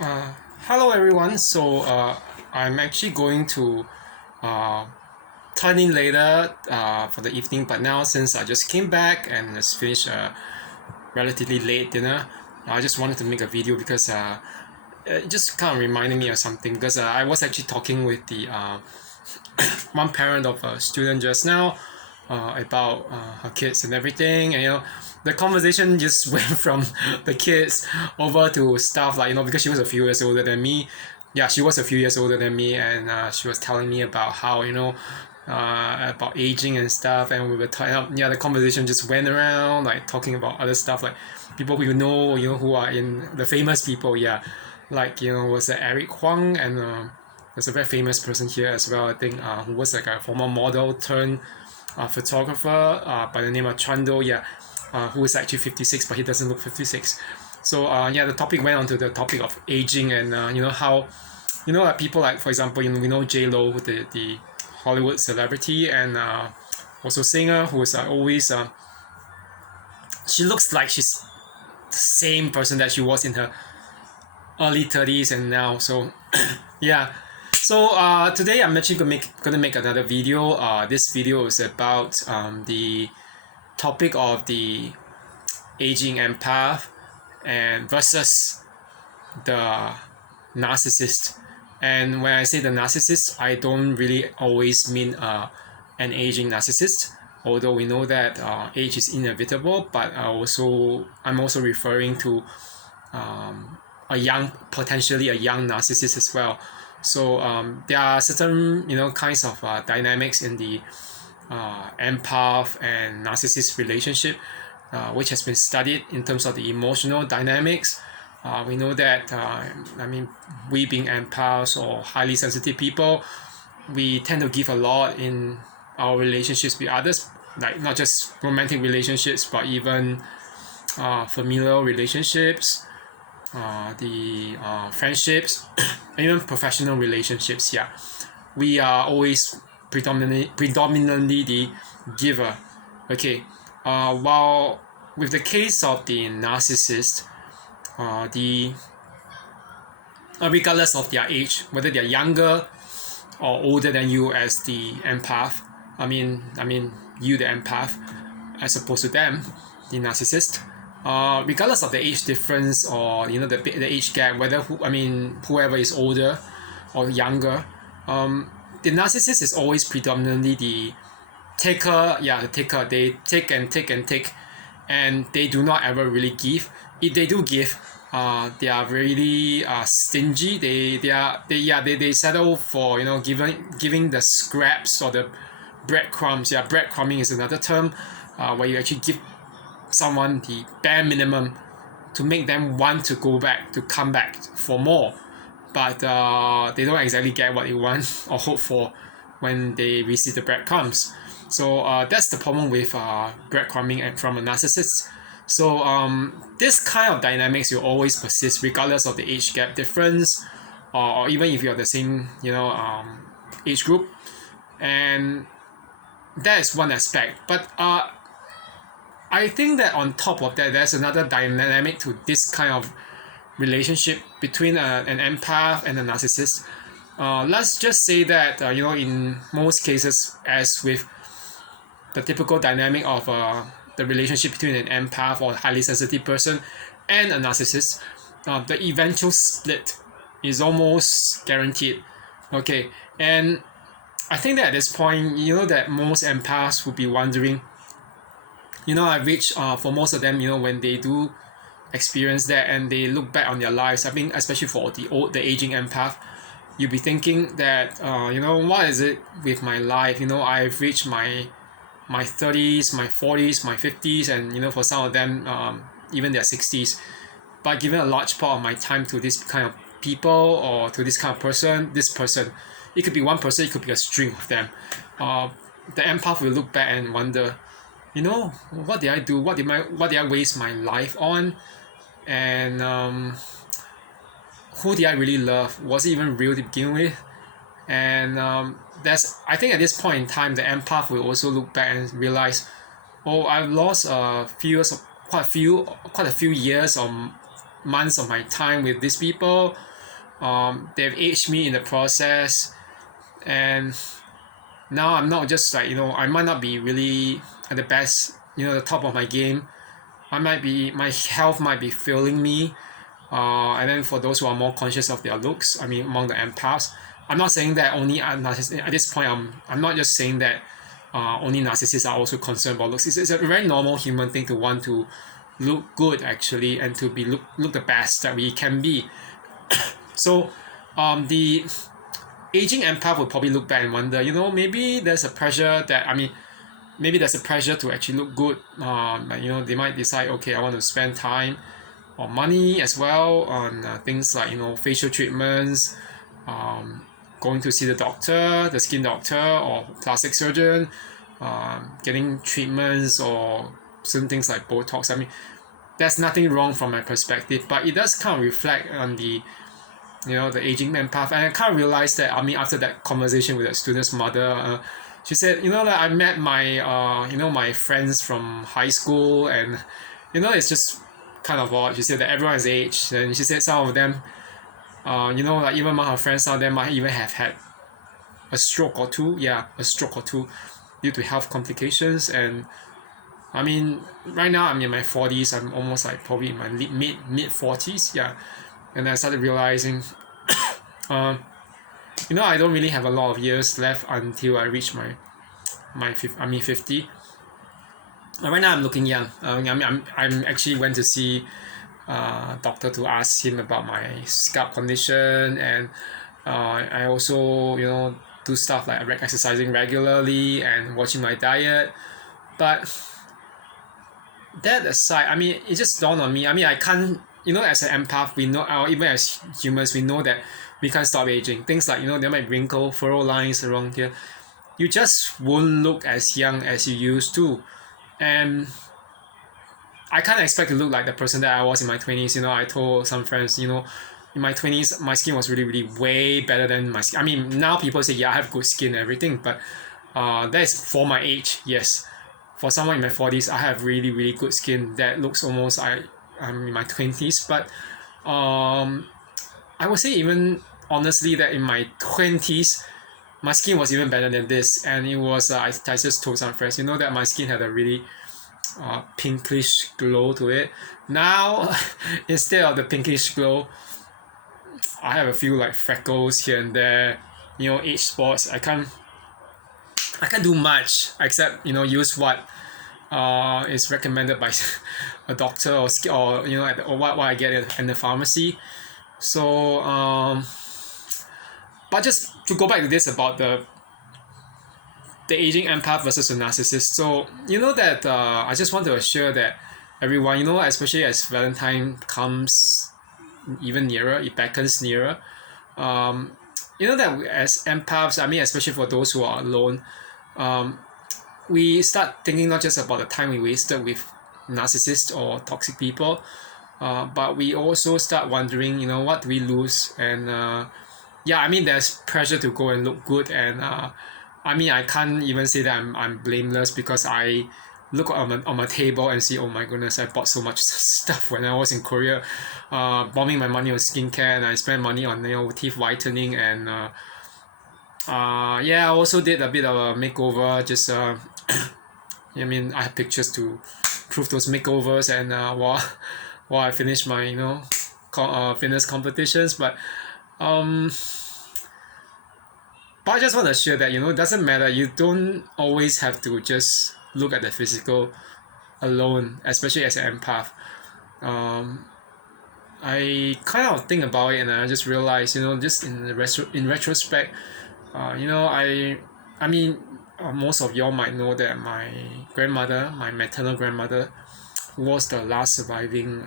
Uh, Hello everyone. I'm actually going to uh, turn in later for the evening, but now since I just came back and just finished a relatively late dinner, I just wanted to make a video because it just kind of reminded me of something because I was actually talking with the one parent of a student just now about her kids and everything, and the conversation just went from the kids over to stuff like because she was a few years older than me. Yeah, she was a few years older than me, and she was telling me about how about aging and stuff, and we were talking. Yeah, the conversation just went around like talking about other stuff like people who who are in the famous people. Yeah, like was Eric Huang, and there's a very famous person here as well, I think, who was like a former model turned photographer by the name of Chando, yeah, who is actually 56, but he doesn't look 56. Yeah, the topic went on to the topic of aging and how, like people like, for example, we know J Lo, the Hollywood celebrity, and also singer, who is always, she looks like she's the same person that she was in her early 30s and now. So yeah. Today I'm actually gonna make another video. This video is about the topic of the aging empath and versus the narcissist. And when I say the narcissist, I don't really always mean an aging narcissist. Although we know that age is inevitable, but I'm also referring to potentially a young narcissist as well. There are certain kinds of dynamics in the empath and narcissist relationship, which has been studied in terms of the emotional dynamics. We know that we being empaths or highly sensitive people, we tend to give a lot in our relationships with others, like not just romantic relationships, but even familial relationships, the friendships, and even professional relationships. Yeah, we are always predominantly the giver. Okay, while with the case of the narcissist, the regardless of their age, whether they're younger or older than you as the empath, I mean you the empath, as opposed to them, the narcissist. Regardless of the age difference or the age gap, whoever is older or younger, the narcissist is always predominantly the taker. Yeah, the taker. They take and take and take, and they do not ever really give. If they do give, they are really stingy. They settle for giving the scraps or the breadcrumbs. Yeah, breadcrumbing is another term, where you actually give someone the bare minimum to make them want to come back for more, but they don't exactly get what they want or hope for when they receive the breadcrumbs. That's the problem with breadcrumbing and from a narcissist. This kind of dynamics will always persist regardless of the age gap difference, or even if you're the same age group, and that is one aspect. But I think that on top of that, there's another dynamic to this kind of relationship between an empath and a narcissist. Let's just say that in most cases, as with the typical dynamic of the relationship between an empath or highly sensitive person and a narcissist, the eventual split is almost guaranteed. Okay, and I think that at this point, that most empaths would be wondering, I reach for most of them, when they do experience that and they look back on their lives. I think especially for the aging empath, you'll be thinking that what is it with my life? I've reached my 30s, my 40s, my 50s, and for some of them, even their 60s. But given a large part of my time to this kind of people or to this kind of person, it could be one person, it could be a string of them. The empath will look back and wonder, what did I do? What did I waste my life on? And who did I really love? Was it even real to begin with? And that's I think at this point in time, the empath will also look back and realize, oh, I've lost quite a few years months of my time with these people. They've aged me in the process, and now I'm not just like, I might not be really at the best, the top of my game. My health might be failing me. And then for those who are more conscious of their looks, I mean, among the empaths, I'm not saying that only narcissists. At this point, I'm not just saying that only narcissists are also concerned about looks. It's a very normal human thing to want to look good, actually, and to be look the best that we can be. So the aging empath would probably look back and wonder, maybe there's a pressure to actually look good. They might decide, okay, I want to spend time or money as well on things like, facial treatments, going to see the skin doctor or plastic surgeon, getting treatments or certain things like Botox. I mean, there's nothing wrong from my perspective, but it does kind of reflect on the aging empath. And I kind of realized that, after that conversation with the student's mother, she said, that I met my my friends from high school, and it's just kind of odd. She said that everyone is aged, and she said some of them, like even among her friends, some of them might even have had a stroke or two due to health complications. And right now I'm in my 40s. I'm almost like probably in my mid 40s. And I started realizing, I don't really have a lot of years left until I reach my 50. Right now I'm looking young. I'm actually went to see doctor to ask him about my scalp condition, and I also do stuff like exercising regularly and watching my diet. But that aside, it just dawned on me. I can't, as an empath, we know, or even as humans, we know that we can't stop aging. Things like, there might be wrinkle, furrow lines around here. You just won't look as young as you used to. And I can't expect to look like the person that I was in my 20s. I told some friends, in my 20s, my skin was really, really way better than my skin. Now people say, yeah, I have good skin and everything, but that is for my age, yes. For someone in my 40s, I have really, really good skin that looks almost I'm in my 20s. But I would say, even honestly, that in my 20s, my skin was even better than this. And it was, I just told some friends, that my skin had a really pinkish glow to it. Now, instead of the pinkish glow, I have a few like freckles here and there, age spots. I can't do much except use what is recommended by a doctor or what I get in the pharmacy. So but just to go back to this about the aging empath versus a narcissist. So that I just want to assure that everyone, especially as Valentine comes even nearer, it beckons nearer. That as empaths, especially for those who are alone, we start thinking not just about the time we wasted with narcissists or toxic people, but we also start wondering, what do we lose? And there's pressure to go and look good, and I can't even say that I'm blameless, because I look on my table and see, oh my goodness, I bought so much stuff when I was in Korea, bombing my money on skincare, and I spent money on teeth whitening, and I also did a bit of a makeover. Just I have pictures to prove those makeovers, and while I finished my fitness competitions, but I just want to share that it doesn't matter. You don't always have to just look at the physical alone, especially as an empath. I kind of think about it, and I just realize, just in retrospect, most of y'all might know that my grandmother, my maternal grandmother, who was the last surviving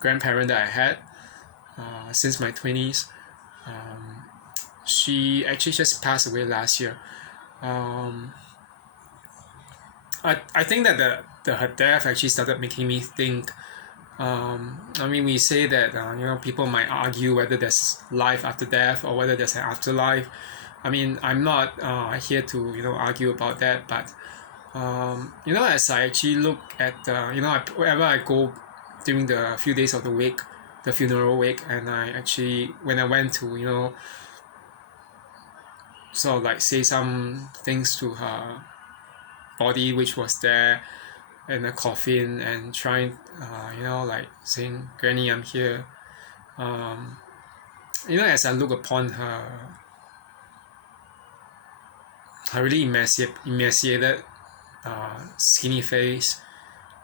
grandparent that I had since my 20s, she actually just passed away last year. I think that her death actually started making me think. We say that people might argue whether there's life after death or whether there's an afterlife. I'm not here to argue about that, but as I actually look at whenever I go during the few days of the wake, the funeral wake, and I actually, when I went to, sort of like say some things to her body, which was there in the coffin, and trying, like saying, "Granny, I'm here." As I look upon her really emaciated, skinny face,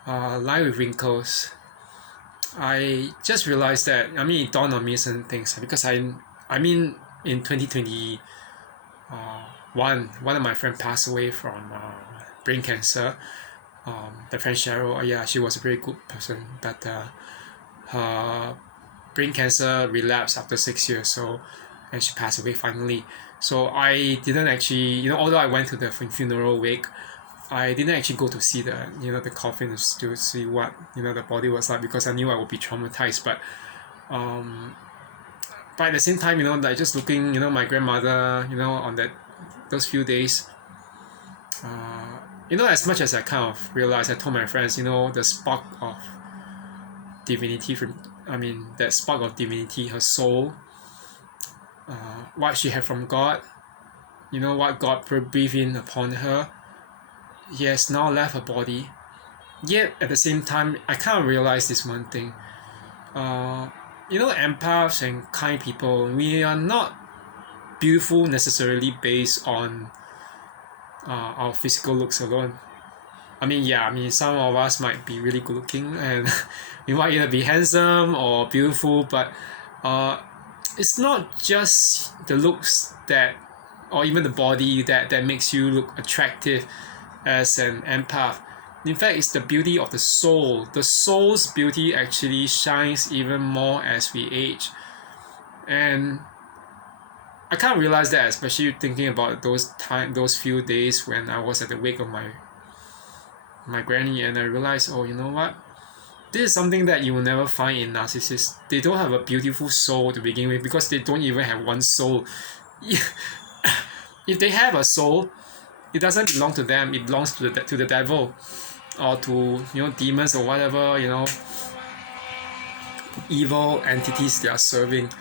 lined with wrinkles, I just realized that, it dawned on me certain things, because in 2020, one of my friends passed away from brain cancer. The friend Cheryl, yeah, she was a very good person, but her brain cancer relapsed after 6 years, and she passed away finally. So I didn't actually, although I went to the funeral wake, I didn't actually go to see the coffin to see what the body was like, because I knew I would be traumatized. But at the same time, like just looking, my grandmother, on those few days, as much as I kind of realized, I told my friends, the spark of divinity that spark of divinity, her soul, what she had from God, what God breathed in upon her, he has now left her body. Yet at the same time, I kind of realized this one thing. Empaths and kind people, we are not beautiful necessarily based on our physical looks alone. Some of us might be really good looking, and we might either be handsome or beautiful, but it's not just the looks or even the body that makes you look attractive as an empath. In fact, it's the beauty of the soul. The soul's beauty actually shines even more as we age. And I kind of realized that, especially thinking about those few days when I was at the wake of my granny, and I realized, oh, you know what? This is something that you will never find in narcissists. They don't have a beautiful soul to begin with, because they don't even have one soul. If they have a soul, it doesn't belong to them. It belongs to the devil, or to demons, or whatever evil entities they are serving.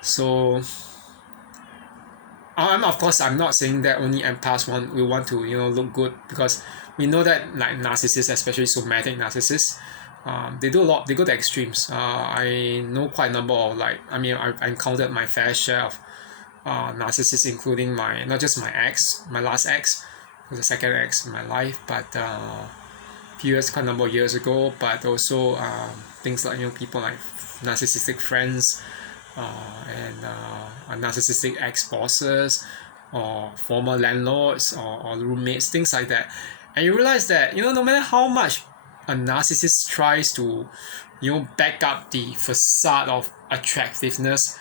So of course, I'm not saying that only empaths will want to look good, because we know that, like, narcissists, especially somatic narcissists, they go to extremes. I know quite a number of, I've encountered my fair share of narcissists, including not just my last ex, the second ex in my life, but quite a number of years ago, but also things like people like narcissistic friends, and narcissistic ex-bosses, or former landlords, or roommates, things like that. And you realize that no matter how much a narcissist tries to back up the facade of attractiveness,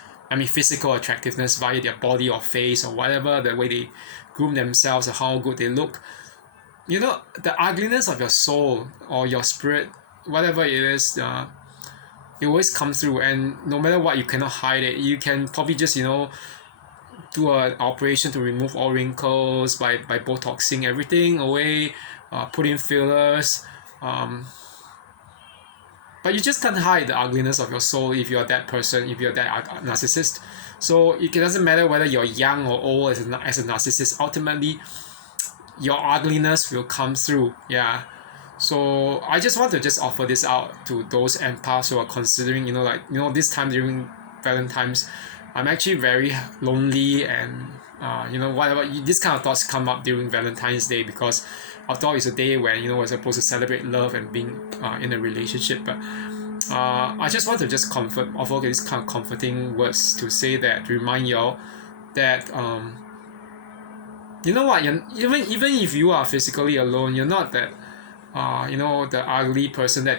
physical attractiveness via their body or face or whatever, the way they groom themselves or how good they look, the ugliness of your soul or your spirit, whatever it is, it always comes through. And no matter what, you cannot hide it. You can probably just do an operation to remove all wrinkles by botoxing everything away, put in fillers, but you just can't hide the ugliness of your soul if you're that person, if you're that narcissist. So it doesn't matter whether you're young or old as a narcissist. Ultimately, your ugliness will come through. Yeah. So I just want to just offer this out to those empaths who are considering, this time during Valentine's, I'm actually very lonely, and whatever, this kind of thoughts come up during Valentine's Day, because after all, it's a day when we're supposed to celebrate love and being in a relationship. But I just want to just offer this kind of comforting words to say that, to remind y'all that even if you are physically alone, you're not that the ugly person that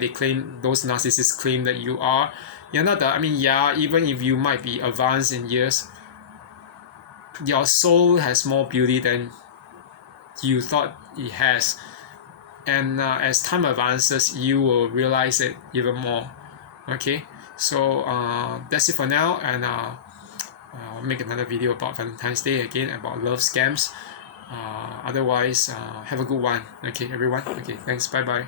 those narcissists claim that you are. You're not even if you might be advanced in years, your soul has more beauty than you thought it has. And as time advances, you will realize it even more. Okay, so that's it for now, and I'll make another video about Valentine's Day again, about love scams. Otherwise, have a good one. Okay, everyone. Okay, thanks. Bye bye.